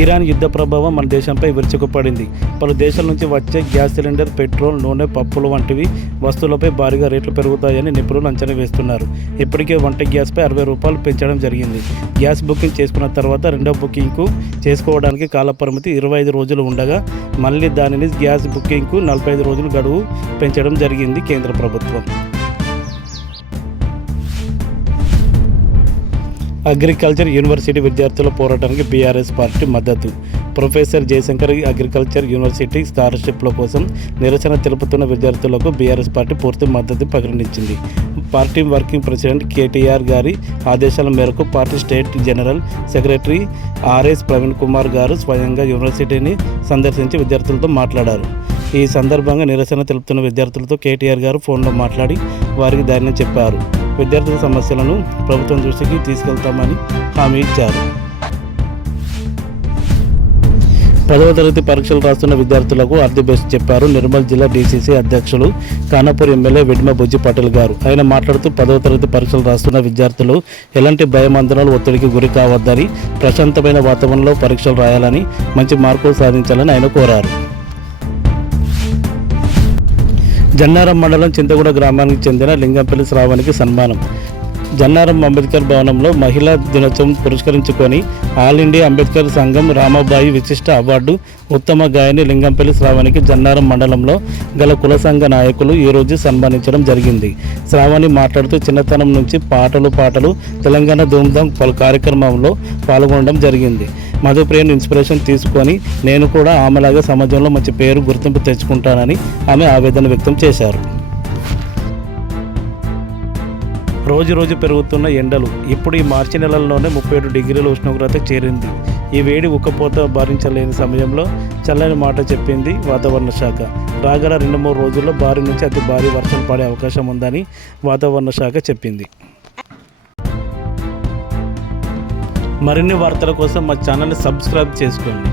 Iran యుద్ధ ప్రభావం మన దేశంపై విరుచుకుపడింది. పలు దేశాల నుంచి వచ్చే గ్యాస్ సిలిండర్, పెట్రోల్, నూనె, పప్పులు వంటివి వస్తువులపై భారీగా రేట్లు పెరుగుతాయని నిపుణులు అంచనా వేస్తున్నారు. ఇప్పటికే వంట గ్యాస్పై ₹60 పెంచడం జరిగింది. గ్యాస్ బుకింగ్ చేసుకున్న తర్వాత రెండో బుకింగ్కు చేసుకోవడానికి కాలపరిమితి 25 రోజులు ఉండగా మళ్ళీ దానిని గ్యాస్ బుకింగ్కు 45 రోజులు గడువు పెంచడం జరిగింది కేంద్ర ప్రభుత్వం. అగ్రికల్చర్ యూనివర్సిటీ విద్యార్థుల పోరాటానికి బీఆర్ఎస్ పార్టీ మద్దతు. ప్రొఫెసర్ జయశంకర్ అగ్రికల్చర్ యూనివర్సిటీ స్కాలర్షిప్ల కోసం నిరసన తెలుపుతున్న విద్యార్థులకు బీఆర్ఎస్ పార్టీ పూర్తి మద్దతు ప్రకటించింది. పార్టీ వర్కింగ్ ప్రెసిడెంట్ కేటీఆర్ గారి ఆదేశాల మేరకు party state general secretary RS Praveen Kumar గారు స్వయంగా యూనివర్సిటీని సందర్శించి విద్యార్థులతో మాట్లాడారు. ఈ సందర్భంగా నిరసన తెలుపుతున్న విద్యార్థులతో కేటీఆర్ గారు ఫోన్లో మాట్లాడి వారికి ధైర్యం చెప్పారు. విద్యార్థుల సమస్యలను ప్రభుత్వం దృష్టికి తీసుకెళ్తామని హామీ ఇచ్చారు. 10వ తరగతి పరీక్షలు రాస్తున్న విద్యార్థులకు ఆల్ ది బెస్ట్ చెప్పారు నిర్మల్ జిల్లా డీసీసీ అధ్యక్షులు ఖానాపూర్ ఎమ్మెల్యే వెడ్మ బుజ్జి పటేల్ గారు. ఆయన మాట్లాడుతూ 10వ తరగతి పరీక్షలు రాస్తున్న విద్యార్థులు ఎలాంటి భయమందనాలు, ఒత్తిడికి గురి కావద్దని, ప్రశాంతమైన వాతావరణంలో పరీక్షలు రాయాలని, మంచి మార్కులు సాధించాలని ఆయన కోరారు. జన్నారం మండలం చింతగూడ గ్రామానికి చెందిన లింగంపల్లి శ్రావణికి సన్మానం. జన్నారం అంబేద్కర్ భవనంలో మహిళా దినోత్సవం పురస్కరించుకొని ఆల్ ఇండియా అంబేద్కర్ సంఘం రామాబాయి విశిష్ట అవార్డు ఉత్తమ గాయని లింగంపల్లి శ్రావణికి జన్నారం మండలంలో గల కుల సంఘ నాయకులు ఈరోజు సన్మానించడం జరిగింది. శ్రావణి మాట్లాడుతూ చిన్నతనం నుంచి పాటలు తెలంగాణ ధూమ్ధాం పలు కార్యక్రమంలో పాల్గొనడం జరిగింది. మధుప్రియను ఇన్స్పిరేషన్ తీసుకొని నేను కూడా ఆమెలాగా సమాజంలో మంచి పేరు, గుర్తింపు తెచ్చుకుంటానని ఆమె ఆవేదన వ్యక్తం చేశారు. రోజు పెరుగుతున్న ఎండలు ఇప్పుడు ఈ మార్చి నెలల్లోనే 37 డిగ్రీల ఉష్ణోగ్రత చేరింది. ఈ వేడి ఉక్కపోత భరించలేని సమయంలో చల్లని మాట చెప్పింది వాతావరణ శాఖ. రాగల 2-3 రోజుల్లో భారీ నుంచి అతి భారీ వర్షాలు పడే అవకాశం ఉందని వాతావరణ శాఖ చెప్పింది. మరిన్ని వార్తల కోసం మా ఛానల్ని సబ్స్క్రైబ్ చేసుకోండి.